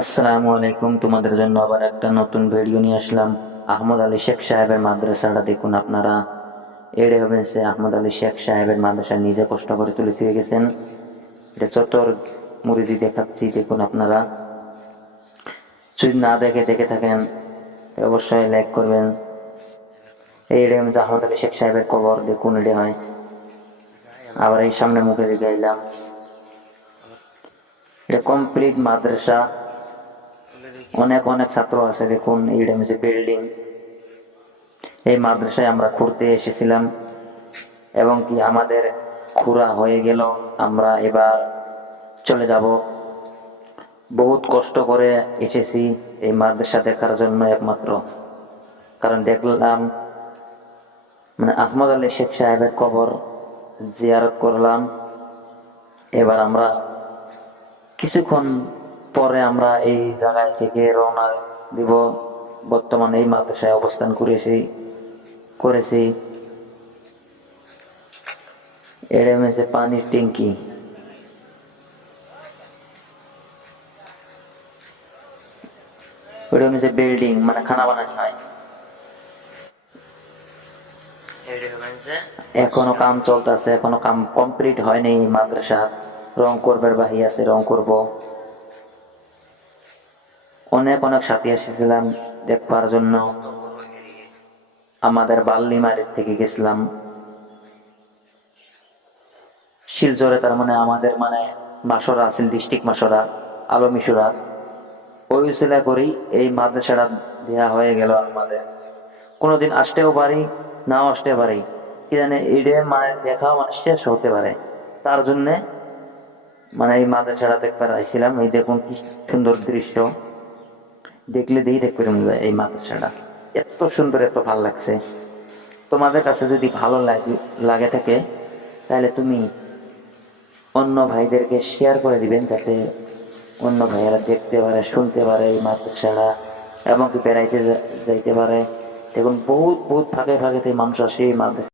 আসসালামু আলাইকুম। তোমাদের জন্য আবার একটা নতুন ভিডিও নিয়ে আসলাম। আহমদ আলী শেখ সাহেবের মাদ্রাসাটা দেখুন আপনারা। এড়ে হয়েছে আহমদ আলী শেখ সাহেবের মাদ্রাসা নিজে কষ্ট করে তুলে দিয়ে গেছেন। এটা চত্বর মুরিদি দেখাচ্ছি, দেখুন আপনারা। যদি না দেখে থাকেন অবশ্যই লাইক করবেন। এড়ে হয়েছে আহমদ আলী শেখ সাহেবের কবর, দেখুন এড়ে হয়। আবার এই সামনে মুখে দিকে এলাম। এটা কমপ্লিট মাদ্রাসা, অনেক অনেক ছাত্র আছে, দেখুন এইটা হচ্ছে বিল্ডিং। এই মাদ্রাসায় আমরা ঘুরতে এসেছিলাম এবং কি আমাদের ঘোরা হয়ে গেল, আমরা এবার চলে যাব। বহুত কষ্ট করে এসেছি এই মাদ্রাসা দেখার জন্য একমাত্র, কারণ দেখলাম আহমদ আলী শেখ সাহেবের কবর জিয়ারত করলাম। এবার আমরা কিছুক্ষণ পরে আমরা এই জায়গায় থেকে রওনা দিব। বর্তমানে এই মাদ্রাসায় অবস্থান করেছি। এটা হচ্ছে পানির ট্যাঙ্কি, ওটা হচ্ছে বিল্ডিং, খানা বানানো হয়। এখনো কাম চলতেছে, এখনো কাম কমপ্লিট হয়নি। এই মাদ্রাসা রং করবার বাহি আছে, রং করব। অনেক অনেক সাথী এসেছিলাম দেখবার জন্য। আমাদের বাল্লিমারি থেকে গেছিলাম শিলচরে, তার আমাদের মাসরা আছে, ডিস্ট্রিক্ট মাসরা, আলমিসুরা। ওই উসিলা করেই এই মাদ্রাসাটা দেয়া হয়ে গেল আমাদের। কোনোদিন আসতেও পারি, নাও আসতে পারি, কি জানে এটা দেখা শেষ হতে পারে। তার জন্য এই মাদ্রাসাটা দেখবার আইছিলাম। এই দেখুন কি সুন্দর দৃশ্য, দেখলে দেখতে যায়। এই মাদ্রাসাটা এত সুন্দর, এত ভালো লাগছে। তোমাদের কাছে যদি ভালো লাগে থাকে, তাহলে তুমি অন্য ভাইদেরকে শেয়ার করে দিবেন, যাতে অন্য ভাইয়েরা দেখতে পারে, শুনতে পারে এই মাদ্রাসাটা, এবং কি বেড়াইতে যাইতে পারে। দেখুন বহুত বহুত ফাঁকে ফাঁকে মানুষ আসে এই মাদ্রাসা।